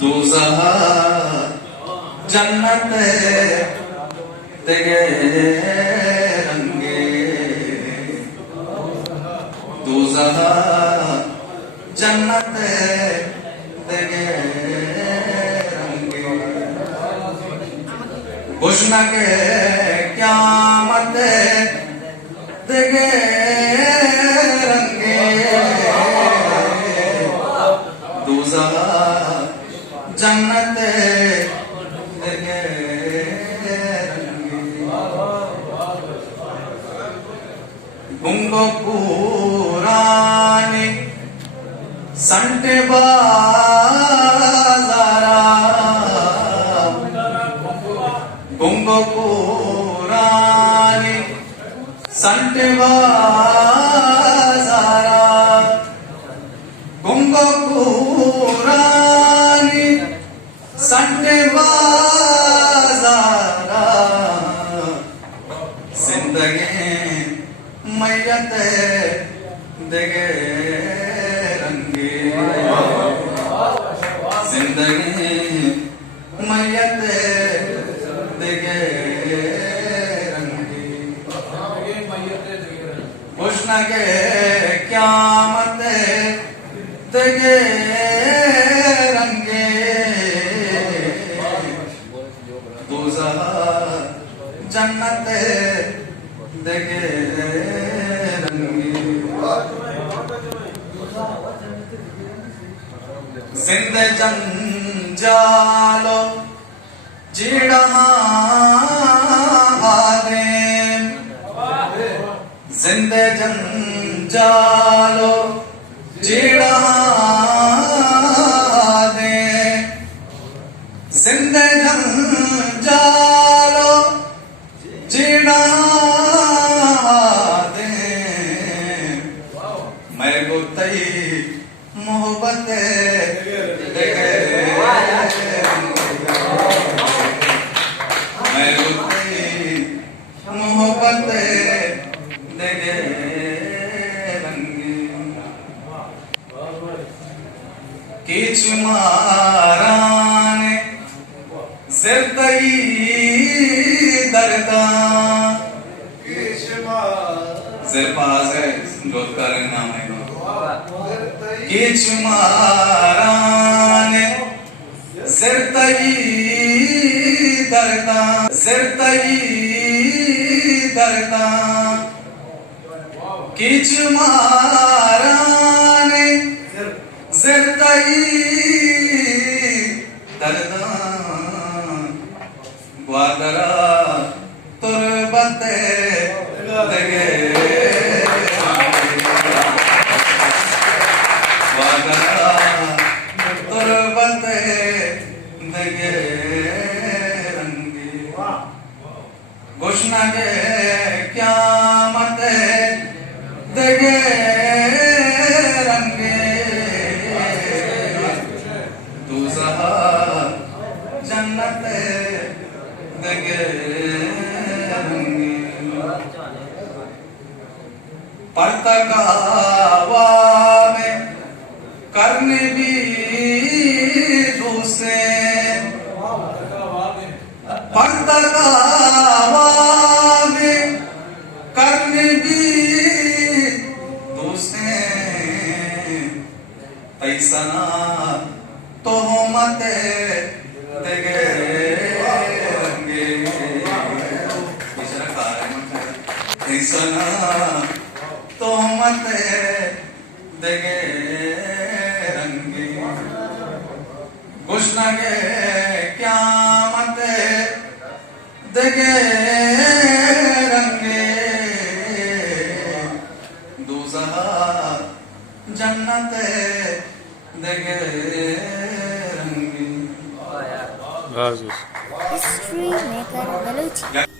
दोज़ख जन्नत तेगे रंगे दोज़ख जन्नत तेगे रंगे घोषणा के क़यामत तेगे रंगे दोज़ख जन्नत तेगे रंगे गुंगो पुरानी संटे बाज़ारा गुंगो पुरानी संटे बाज़ारा गुंगो पुरानी संटे बाज़ारा जिंदगी मैयत देगे रंगे जिंदगी मैयत देगे रंगे घोषणा के क़यामत देगे रंगे दोज़ख जन्नत देगे रंगे जिंदे जंजालो जीड़ा आदे जिंदे जंजालो जीड़ा आदे जिंदे जंजालो जीड़ा आदे मैं गुत्तई मोहब्बत देगे मैं गुत्तई मोहब्बत देगे रंगे किच माराने ज़िरदई दरदा ज़िरपास है जोत का रंग नाम है किच माराने ज़िरदई दरदा ज़िरदई दरदा किच माराने ज़िरदई दरदा ग्वादरा तुरबत देगे ग्वादरा तुरबत देगे रंगे घोषणा के क़यामत देगे रंगे दोज़ख जन्नत देगे रंगे परतकावा में करने भी दूसरे परतकावा में करने भी दूसरे तैसना तोहमत देगे रंगे तैसना तोहमत देगे रंगे घोषणा के क़यामत देगे रंगे दोज़ख जन्नत देगे रंगे History Maker Balochi.